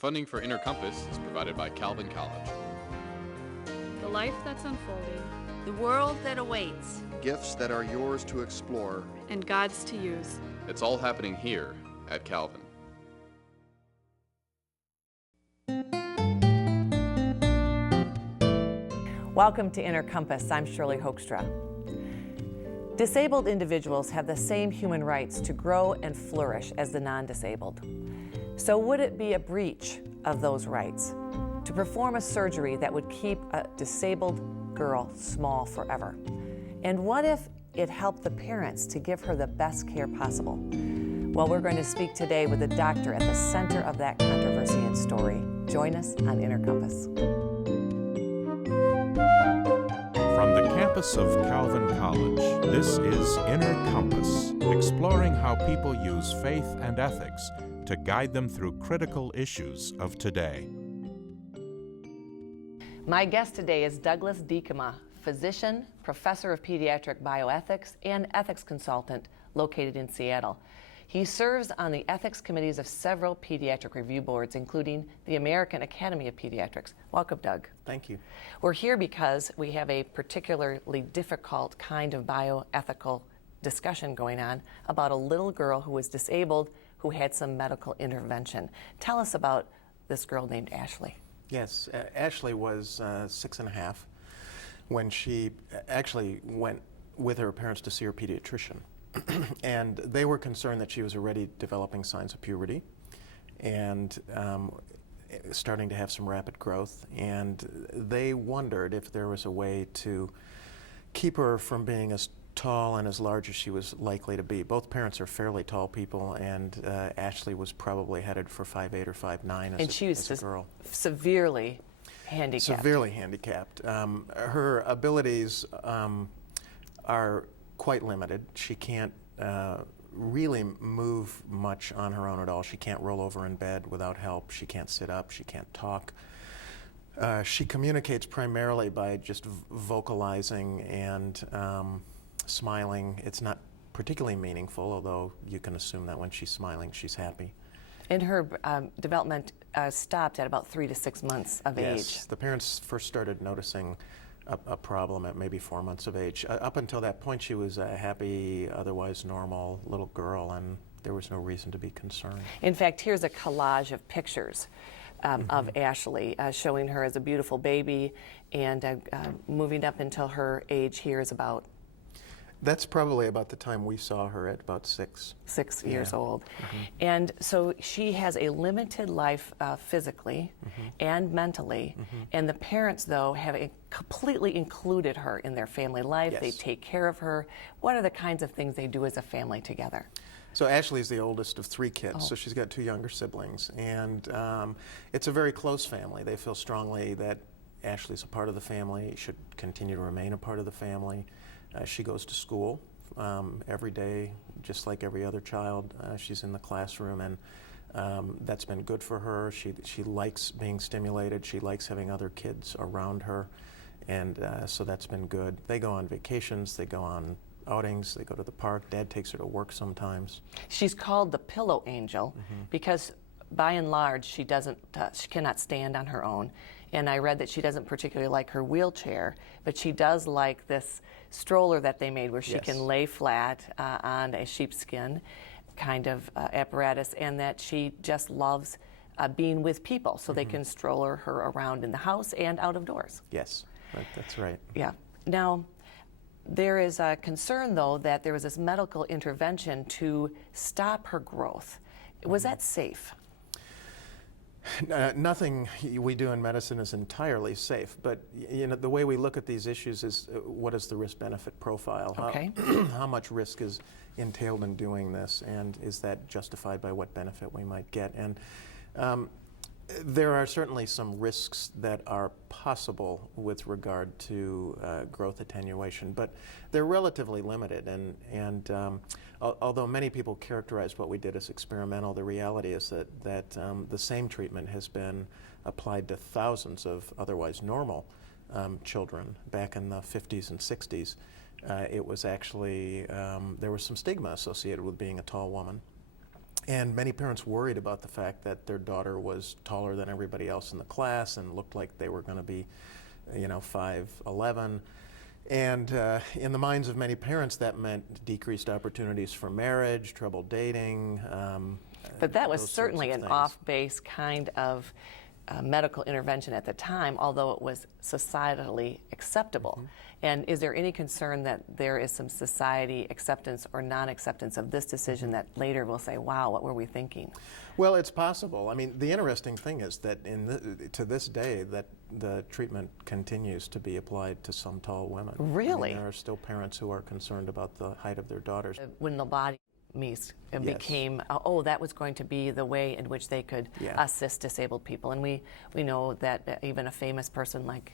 Funding for Inner Compass is provided by Calvin College. The life that's unfolding, the world that awaits, gifts that are yours to explore, and God's to use. It's all happening here at Calvin. Welcome to Inner Compass. I'm Shirley Hoogstra. Disabled individuals have the same human rights to grow and flourish as the non-disabled. So would it be a breach of those rights to perform a surgery that would keep a disabled girl small forever? And what if it helped the parents to give her the best care possible? Well, we're going to speak today with a doctor at the center of that controversy and story. Join us on Inner Compass. From the campus of Calvin College, this is Inner Compass, exploring how people use faith and ethics to guide them through critical issues of today. My guest today is Douglas Diekema, physician, professor of pediatric bioethics, and ethics consultant located in Seattle. He serves on the ethics committees of several pediatric review boards, including the American Academy of Pediatrics. Welcome, Doug. Thank you. We're here because we have a particularly difficult kind of bioethical discussion going on about a little girl who was disabled who had some medical intervention. Tell us about this girl named Ashley. Yes, Ashley was 6.5 when she actually went with her parents to see her pediatrician. And they were concerned that she was already developing signs of puberty and starting to have some rapid growth. And they wondered if there was a way to keep her from being as tall and as large as she was likely to be. Both parents are fairly tall people, and Ashley was probably headed for 5'8" or 5'9" as a girl. Severely handicapped. Severely handicapped. Her abilities are quite limited. She can't really move much on her own at all. She can't roll over in bed without help. She can't sit up. She can't talk. She communicates primarily by just vocalizing and smiling. It's not particularly meaningful, although you can assume that when she's smiling, she's happy. And her development stopped at about 3 to 6 months of age. Yes, the parents first started noticing a problem at maybe 4 months of age. Up until that point, she was a happy, otherwise normal little girl, and there was no reason to be concerned. In fact, here's a collage of pictures of Ashley, showing her as a beautiful baby and moving up until her age here is about... That's probably about the time we saw her at about 6. 6 years old. And so she has a limited life physically and mentally, and the parents, though, have completely included her in their family life. Yes. They take care of her. What are the kinds of things they do as a family together? So Ashley's the oldest of 3 kids, so she's got 2 younger siblings, and it's a very close family. They feel strongly that Ashley's a part of the family, should continue to remain a part of the family. She goes to school every day, just like every other child. She's in the classroom, and that's been good for her. She likes being stimulated. She likes having other kids around her, and so that's been good. They go on vacations. They go on outings. They go to the park. Dad takes her to work sometimes. She's called the pillow angel because, by and large, she cannot stand on her own. And I read that she doesn't particularly like her wheelchair, but she does like this stroller that they made where she can lay flat on a sheepskin kind of apparatus, and that she just loves being with people, so they can stroller her around in the house and out of doors. Yes, that's right. Yeah. Now, there is a concern, though, that there was this medical intervention to stop her growth. Was that safe? Nothing we do in medicine is entirely safe, but the way we look at these issues is what is the risk-benefit profile? Okay. How much risk is entailed in doing this, and is that justified by what benefit we might get? And there are certainly some risks that are possible with regard to growth attenuation, but they're relatively limited. And although many people characterized what we did as experimental, the reality is that the same treatment has been applied to thousands of otherwise normal children back in the 50s and 60s. It was actually, there was some stigma associated with being a tall woman. And many parents worried about the fact that their daughter was taller than everybody else in the class and looked like they were going to be, 5'11". And in the minds of many parents, that meant decreased opportunities for marriage, trouble dating. But that was those sorts certainly of an things. off-base kind of medical intervention at the time, although it was societally acceptable. And is there any concern that there is some society acceptance or non-acceptance of this decision that later will say, wow, what were we thinking? Well, it's possible. I mean, the interesting thing is that to this day, that the treatment continues to be applied to some tall women. Really? I mean, there are still parents who are concerned about the height of their daughters. When lobotomy became, that was going to be the way in which they could assist disabled people. And we know that even a famous person like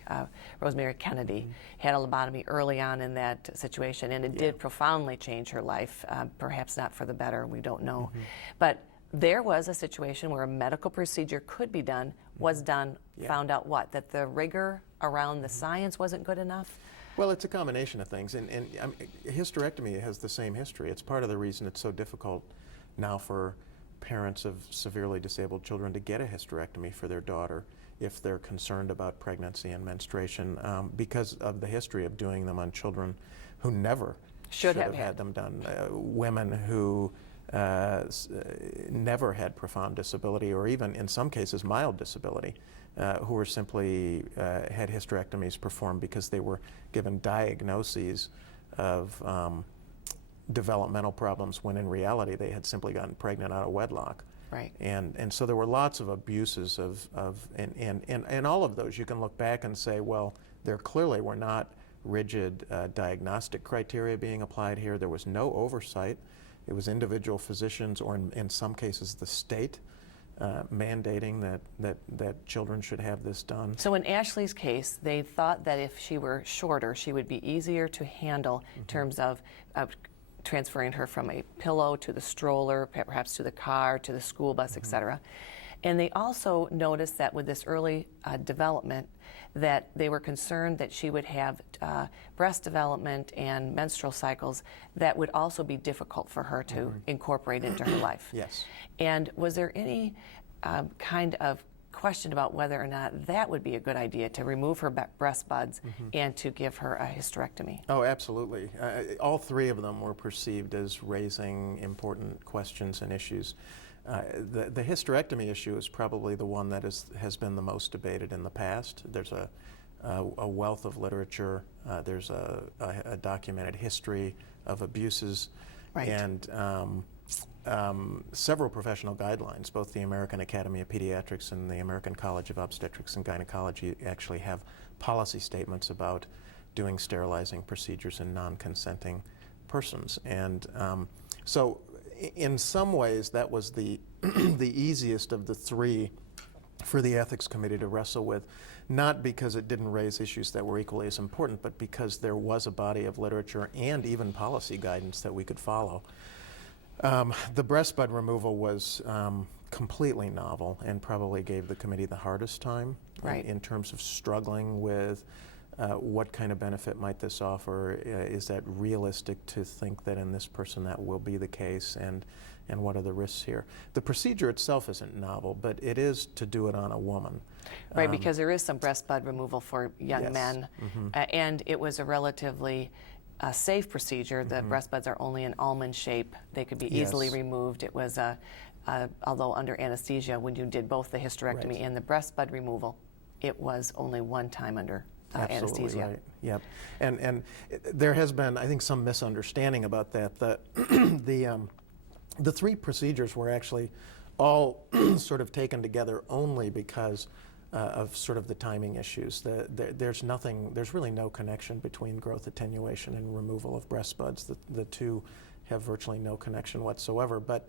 Rosemary Kennedy had a lobotomy early on in that situation, and it did profoundly change her life, perhaps not for the better, we don't know. But there was a situation where a medical procedure could be done, was done, found out what? That the rigor around the science wasn't good enough? Well, it's a combination of things, and hysterectomy has the same history. It's part of the reason it's so difficult now for parents of severely disabled children to get a hysterectomy for their daughter if they're concerned about pregnancy and menstruation, because of the history of doing them on children who never should have had them done. Women who never had profound disability, or even in some cases mild disability, who were simply had hysterectomies performed because they were given diagnoses of developmental problems when in reality they had simply gotten pregnant out of wedlock. Right. And so there were lots of abuses and all of those you can look back and say, well, there clearly were not rigid diagnostic criteria being applied here. There was no oversight. It was individual physicians, or in some cases the state, mandating that children should have this done. So in Ashley's case, they thought that if she were shorter, she would be easier to handle in terms of transferring her from a pillow to the stroller, perhaps to the car, to the school bus, etc. And they also noticed that with this early development, that they were concerned that she would have breast development and menstrual cycles that would also be difficult for her to incorporate into her life. Yes. And was there any kind of question about whether or not that would be a good idea, to remove her breast buds and to give her a hysterectomy? Oh, absolutely. All three of them were perceived as raising important questions and issues. The hysterectomy issue is probably the one that has been the most debated in the past. There's a wealth of literature. There's a documented history of abuses, and several professional guidelines. Both the American Academy of Pediatrics and the American College of Obstetrics and Gynecology actually have policy statements about doing sterilizing procedures in non-consenting persons. And so in some ways, that was the easiest of the three for the ethics committee to wrestle with, not because it didn't raise issues that were equally as important, but because there was a body of literature and even policy guidance that we could follow. The breast bud removal was completely novel and probably gave the committee the hardest time in terms of struggling with what kind of benefit might this offer? Is that realistic to think that in this person that will be the case, and what are the risks here? The procedure itself isn't novel, but it is to do it on a woman. Right, because there is some breast bud removal for young men, and it was a relatively safe procedure. The breast buds are only an almond shape. They could be easily removed. It was, although under anesthesia, when you did both the hysterectomy and the breast bud removal, it was only one time under anesthesia. Right. Yep. And there has been, I think, some misunderstanding about that. The three procedures were actually all sort of taken together only because of sort of the timing issues. There's really no connection between growth attenuation and removal of breast buds. The two have virtually no connection whatsoever. But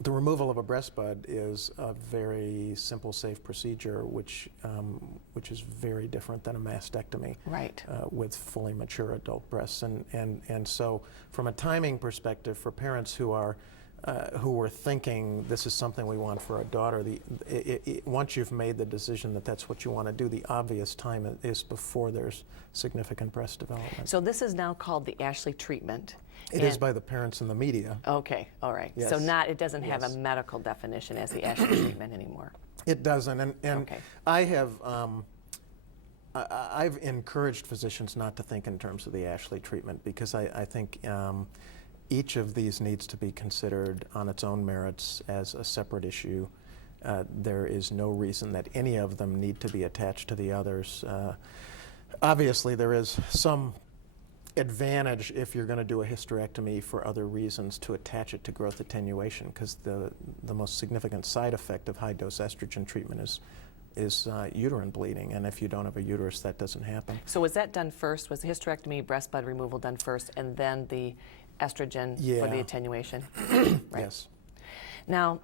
the removal of a breast bud is a very simple, safe procedure, which is very different than a mastectomy with fully mature adult breasts. And so from a timing perspective, for parents who are who were thinking this is something we want for our daughter, once you've made the decision that that's what you want to do, the obvious time is before there's significant breast development. So this is now called the Ashley treatment. It is by the parents and the media. Okay, all right. Yes. So it doesn't have a medical definition as the Ashley treatment anymore. It doesn't, and Okay. I've encouraged physicians not to think in terms of the Ashley treatment because I think each of these needs to be considered on its own merits as a separate issue. There is no reason that any of them need to be attached to the others. Obviously, there is some advantage if you're going to do a hysterectomy for other reasons to attach it to growth attenuation, because the most significant side effect of high-dose estrogen treatment is uterine bleeding, and if you don't have a uterus, that doesn't happen. So was that done first? Was the hysterectomy, breast bud removal done first, and then the estrogen for the attenuation? Right. Yes. Now,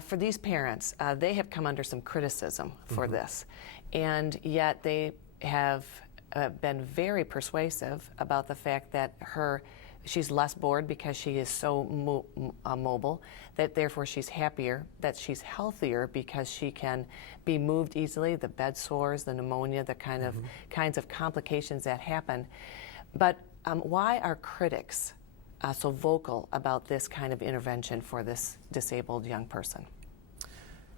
for these parents, they have come under some criticism for this, and yet they have been very persuasive about the fact that she's less bored because she is so mobile, that therefore she's happier, that she's healthier because she can be moved easily, the bed sores, the pneumonia, the kinds of complications that happen. But why are critics so vocal about this kind of intervention for this disabled young person?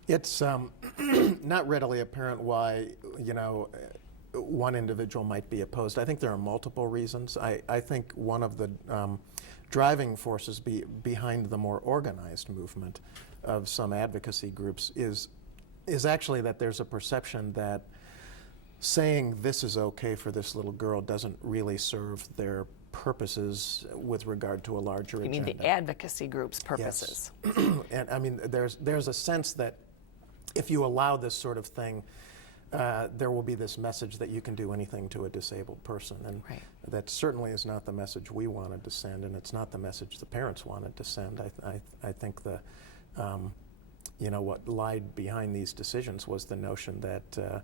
It's not readily apparent why, one individual might be opposed. I think there are multiple reasons. I think one of the driving forces behind the more organized movement of some advocacy groups is actually that there's a perception that saying this is okay for this little girl doesn't really serve their purposes with regard to a larger agenda. You mean the advocacy group's purposes? Yes. And I mean, there's a sense that if you allow this sort of thing, there will be this message that you can do anything to a disabled person, and that certainly is not the message we wanted to send, and it's not the message the parents wanted to send. I think what lied behind these decisions was the notion that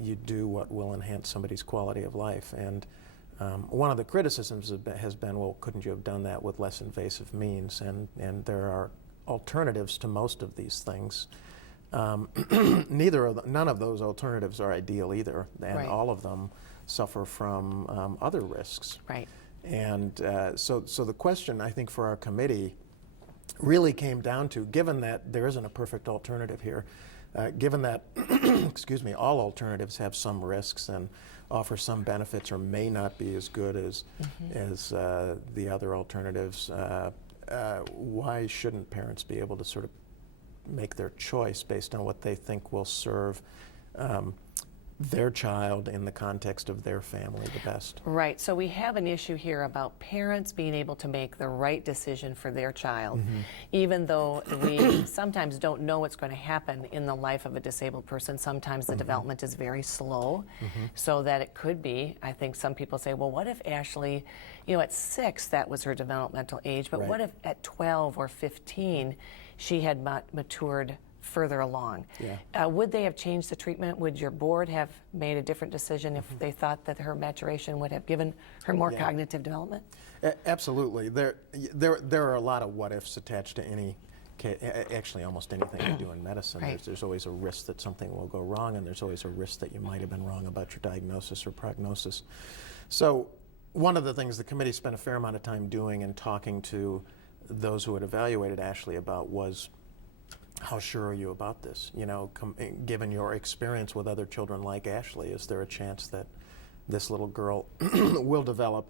you do what will enhance somebody's quality of life, and one of the criticisms has been, well, couldn't you have done that with less invasive means? And there are alternatives to most of these things. None of those alternatives are ideal either, and all of them suffer from other risks. Right. And so the question, I think, for our committee really came down to, given that there isn't a perfect alternative here, given that, excuse me, all alternatives have some risks and offer some benefits or may not be as good as the other alternatives, why shouldn't parents be able to sort of make their choice based on what they think will serve their child in the context of their family the best? Right. So we have an issue here about parents being able to make the right decision for their child, even though we sometimes don't know what's going to happen in the life of a disabled person. Sometimes the development is very slow, so that it could be, I think some people say, well, what if Ashley, at 6 that was her developmental age, but what if at 12 or 15 she had matured further along? Would they have changed the treatment? Would your board have made a different decision if they thought that her maturation would have given her more cognitive development? Absolutely. There are a lot of what ifs attached to any actually almost anything you do in medicine. There's always a risk that something will go wrong, and there's always a risk that you might have been wrong about your diagnosis or prognosis. So one of the things the committee spent a fair amount of time doing and talking to those who had evaluated Ashley about was, how sure are you about this? Given your experience with other children like Ashley, is there a chance that this little girl will develop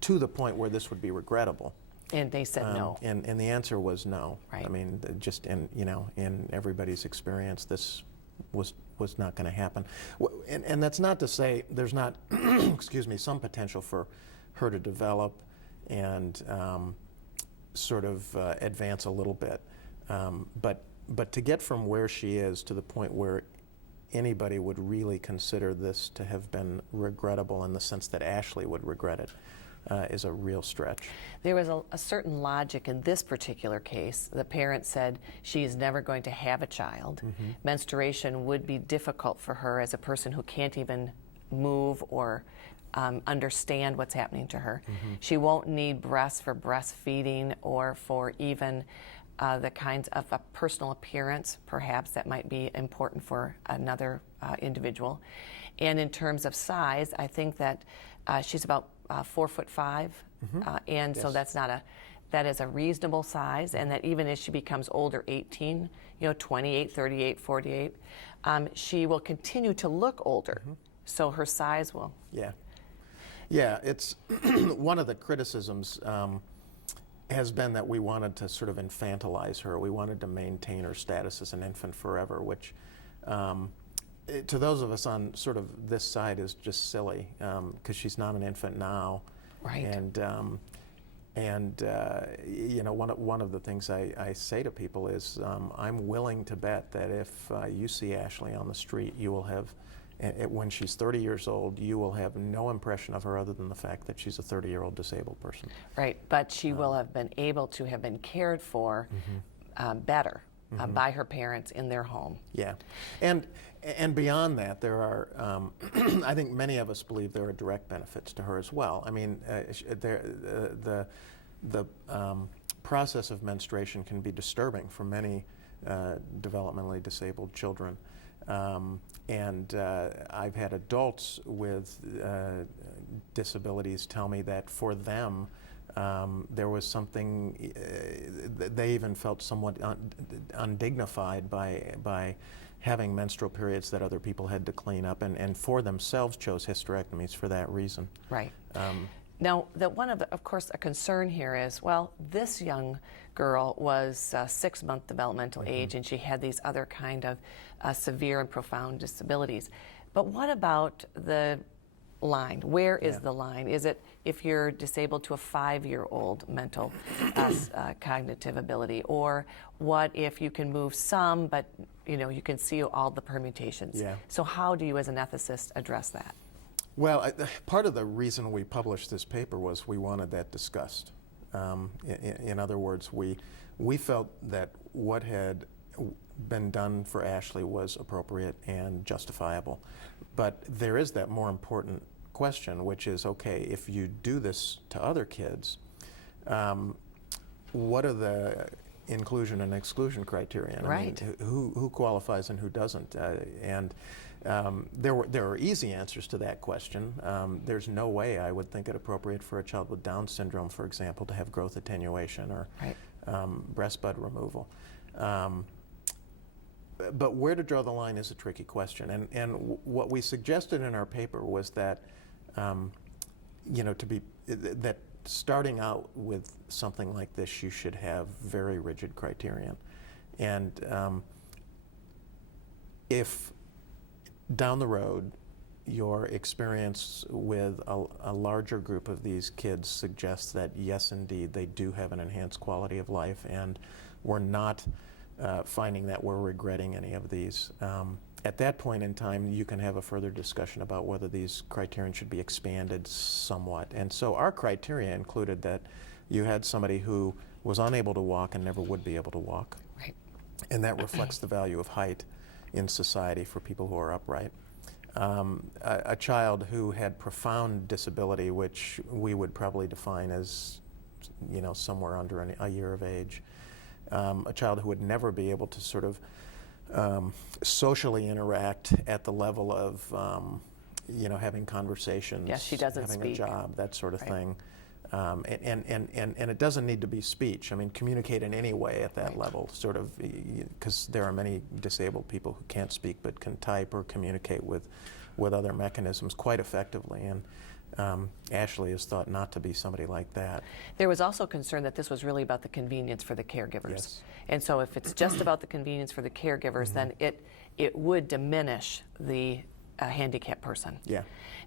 to the point where this would be regrettable? And they said no. And the answer was no. Right. I mean, just in everybody's experience, this was not going to happen. And that's not to say there's not, excuse me, some potential for her to develop and sort of advance a little bit. But to get from where she is to the point where anybody would really consider this to have been regrettable in the sense that Ashley would regret it is a real stretch. There was a certain logic in this particular case. The parent said she is never going to have a child. Menstruation would be difficult for her as a person who can't even move or understand what's happening to her. She won't need breasts for breastfeeding or for even the kinds of a personal appearance, perhaps, that might be important for another individual. And in terms of size, I think that she's about 4'5", and so that is a reasonable size, and that even as she becomes older, 18, 28, 38, 48, she will continue to look older. So her size will. Yeah, it's one of the criticisms has been that we wanted to sort of infantilize her. We wanted to maintain her status as an infant forever, which to those of us on sort of this side is just silly, because she's not an infant now. Right. And one of the things I say to people is I'm willing to bet that if you see Ashley on the street, you will have, when she's 30 years old, you will have no impression of her other than the fact that she's a 30-year-old disabled person. Right, but she will have been able to have been cared for better by her parents in their home. Yeah, and beyond that, there are, I think many of us believe there are direct benefits to her as well. I mean, the process of menstruation can be disturbing for many developmentally disabled children. And I've had adults with disabilities tell me that for them, there was something, they even felt somewhat undignified by having menstrual periods that other people had to clean up, and for themselves chose hysterectomies for that reason. Right. Now, of course, a concern here is, well, this young girl was 6-month developmental age, and she had these other kind of severe and profound disabilities. But what about the line? Where is the line? Is it if you're disabled to a 5-year-old mental cognitive ability, or what if you can move some, but you can see all the permutations? Yeah. So how do you, as an ethicist, address that? Well, part of the reason we published this paper was we wanted that discussed. In other words, we felt that what had been done for Ashley was appropriate and justifiable. But there is that more important question, which is, okay, if you do this to other kids, what are the inclusion and exclusion criteria? Right. I mean, who qualifies and who doesn't? There are easy answers to that question. There's no way I would think it appropriate for a child with Down syndrome, for example, to have growth attenuation or breast bud removal. But where to draw the line is a tricky question. And what we suggested in our paper was that, that starting out with something like this, you should have very rigid criterion. And if down the road your experience with a larger group of these kids suggests that yes, indeed, they do have an enhanced quality of life, and we're not finding that we're regretting any of these, at that point in time you can have a further discussion about whether these criterion should be expanded somewhat. And so our criteria included that you had somebody who was unable to walk and never would be able to walk. Right. And that reflects the value of height in society for people who are upright. A child who had profound disability, which we would probably define as, somewhere under a year of age. A child who would never be able to sort of socially interact at the level of, having conversations, yes, she doesn't having speak. a job, that sort of thing. And it doesn't need to be speech. I mean, communicate in any way at that level, sort of, because there are many disabled people who can't speak but can type or communicate with other mechanisms quite effectively. And Ashley is thought not to be somebody like that. There was also concern that this was really about the convenience for the caregivers. Yes. And so if it's just about the convenience for the caregivers, then it would diminish the handicapped person. Yeah.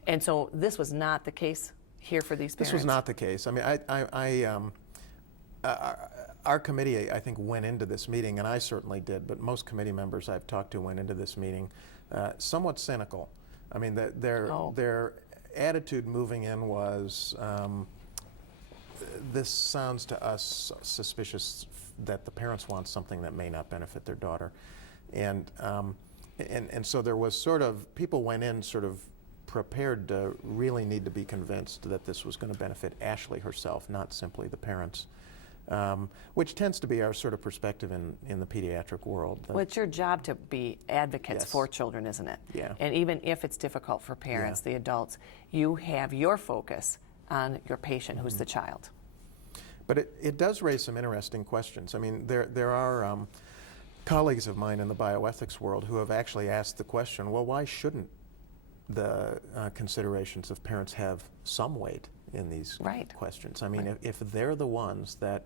And so this was not the case here for these parents? This was not the case. I mean, our committee, I think, went into this meeting, and I certainly did, but most committee members I've talked to went into this meeting somewhat cynical. I mean, their attitude moving in was, this sounds to us suspicious that the parents want something that may not benefit their daughter. And so there was sort of, people went in sort of prepared to really need to be convinced that this was going to benefit Ashley herself, not simply the parents, which tends to be our sort of perspective in the pediatric world. Well, it's your job to be advocates Yes. for children, isn't it? Yeah. And even if it's difficult for parents, Yeah. the adults, you have your focus on your patient, who's the child. But it does raise some interesting questions. I mean, there are colleagues of mine in the bioethics world who have actually asked the question, well, why shouldn't the considerations of parents have some weight in these Right. questions? I mean, Right. if they're the ones that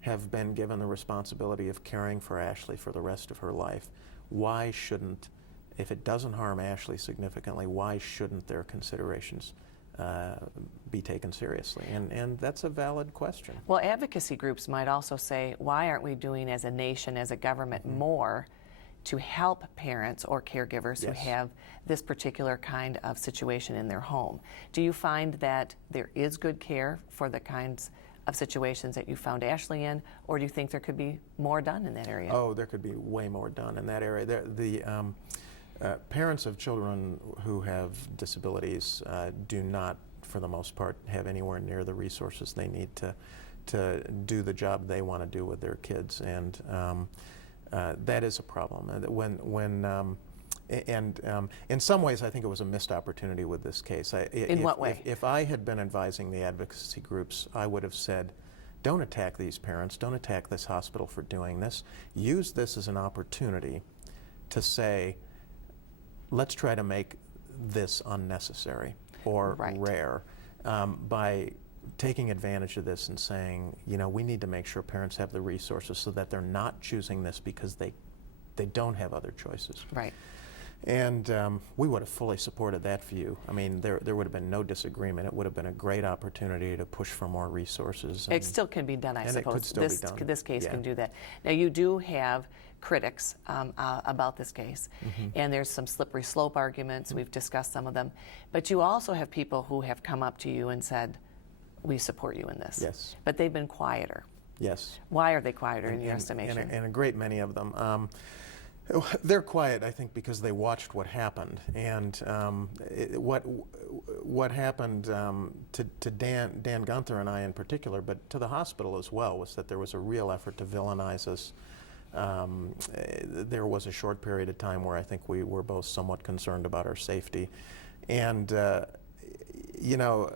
have been given the responsibility of caring for Ashley for the rest of her life, why shouldn't, if it doesn't harm Ashley significantly, why shouldn't their considerations be taken seriously? And that's a valid question. Well, advocacy groups might also say, why aren't we doing as a nation, as a government, more to help parents or caregivers who Yes. have this particular kind of situation in their home? Do you find that there is good care for the kinds of situations that you found Ashley in, or do you think there could be more done in that area? Oh, there could be way more done in that area. Parents of children who have disabilities do not, for the most part, have anywhere near the resources they need to do the job they want to do with their kids, and that is a problem. In some ways, I think it was a missed opportunity with this case. In what way? If I had been advising the advocacy groups, I would have said, don't attack these parents, don't attack this hospital for doing this. Use this as an opportunity to say, let's try to make this unnecessary or Right. rare by taking advantage of this and saying, you know, we need to make sure parents have the resources so that they're not choosing this because they don't have other choices. Right. And we would have fully supported that view. I mean, there would have been no disagreement. It would have been a great opportunity to push for more resources. It still can be done, I and it suppose. could still be done. This case Yeah. can do that. Now, you do have critics about this case, and there's some slippery slope arguments. We've discussed some of them. But you also have people who have come up to you and said, we support you in this. Yes. But they've been quieter. Yes. Why are they quieter in your estimation? And a great many of them. They're quiet, I think, because they watched what happened, and what happened to Dan Gunther and I in particular, but to the hospital as well, was that there was a real effort to villainize us. There was a short period of time where I think we were both somewhat concerned about our safety, and you know,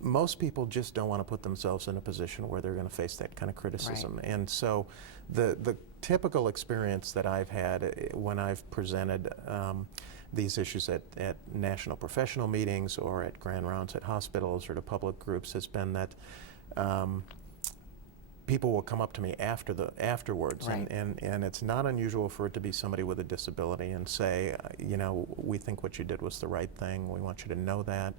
most people just don't want to put themselves in a position where they're going to face that kind of criticism. Right. And so the typical experience that I've had when I've presented these issues at national professional meetings or at grand rounds at hospitals or to public groups has been that people will come up to me afterwards, Right. and it's not unusual for it to be somebody with a disability and say, you know, we think what you did was the right thing. We want you to know that.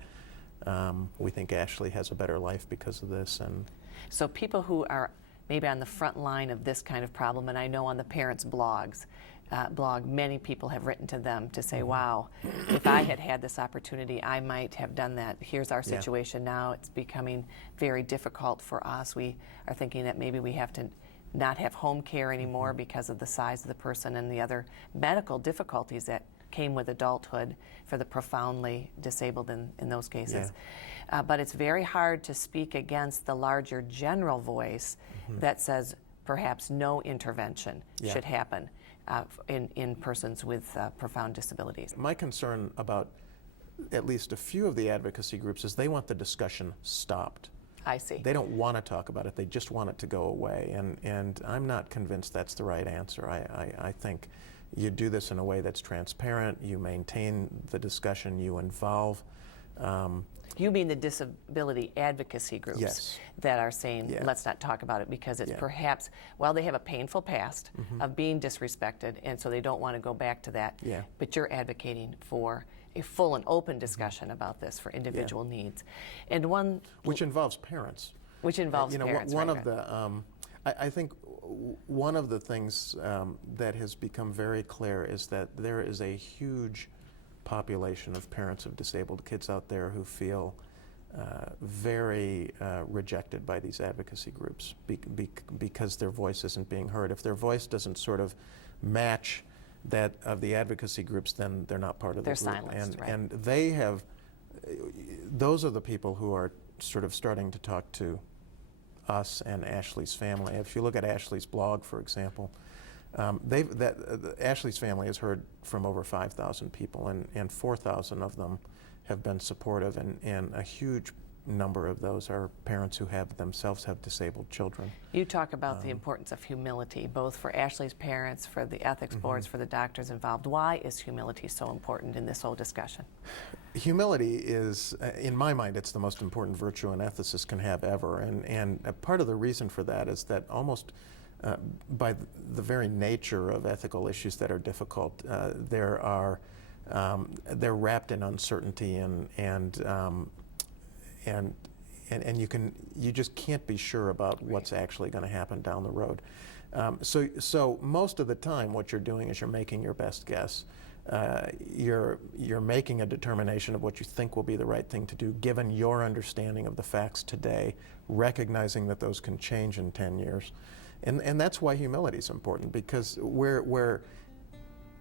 We think Ashley has a better life because of this. And So people who are maybe on the front line of this kind of problem, and I know on the parents' blog, many people have written to them to say, wow, if I had had this opportunity, I might have done that. Here's our situation now. It's becoming very difficult for us. We are thinking that maybe we have to not have home care anymore because of the size of the person and the other medical difficulties that came with adulthood for the profoundly disabled in those cases. But it's very hard to speak against the larger general voice that says perhaps no intervention should happen in persons with profound disabilities. my concern about at least a few of the advocacy groups is they want the discussion stopped. I see. They don't want to talk about it. They just want it to go away. And I'm not convinced that's the right answer. I think you do this in a way that's transparent, you maintain the discussion, you involve. You mean the disability advocacy groups Yes. that are saying, Yeah. let's not talk about it because it's Yeah. perhaps, well, they have a painful past of being disrespected, and so they don't want to go back to that. Yeah. But you're advocating for a full and open discussion about this for individual needs. And one Which involves parents. which involves you know, parents. one right, of right. the, I think one of the things that has become very clear is that there is a huge population of parents of disabled kids out there who feel very rejected by these advocacy groups because their voice isn't being heard. If their voice doesn't sort of match that of the advocacy groups, then they're not part of the They're group. silenced, right. And they have, those are the people who are sort of starting to talk to us and Ashley's family. If you look at Ashley's blog, for example, Ashley's family has heard from over 5,000 people, and 4,000 of them have been supportive, and a huge number of those are parents who themselves have disabled children. You talk about the importance of humility, both for Ashley's parents, for the ethics boards, for the doctors involved. Why is humility so important in this whole discussion? Humility is, in my mind, it's the most important virtue an ethicist can have ever, and a part of the reason for that is that almost by the very nature of ethical issues that are difficult, they're wrapped in uncertainty, and you just can't be sure about what's actually going to happen down the road. So most of the time, what you're doing is you're making your best guess. You're making a determination of what you think will be the right thing to do, given your understanding of the facts today, recognizing that those can change in 10 years. And that's why humility is important, because where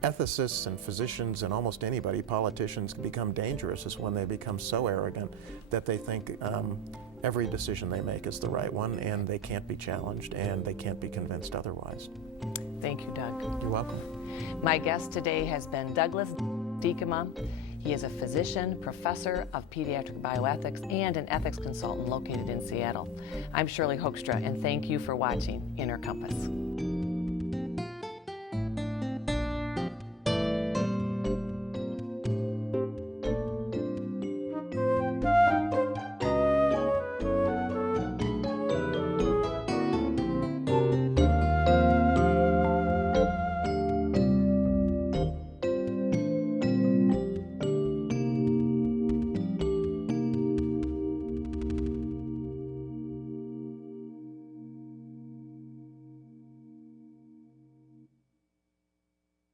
ethicists and physicians and almost anybody, politicians, can become dangerous is when they become so arrogant that they think every decision they make is the right one, and they can't be challenged and they can't be convinced otherwise. Thank you, Doug. You're welcome. My guest today has been Douglas Diekema. He is a physician, professor of pediatric bioethics, and an ethics consultant located in Seattle. I'm Shirley Hoogstra, and thank you for watching Inner Compass.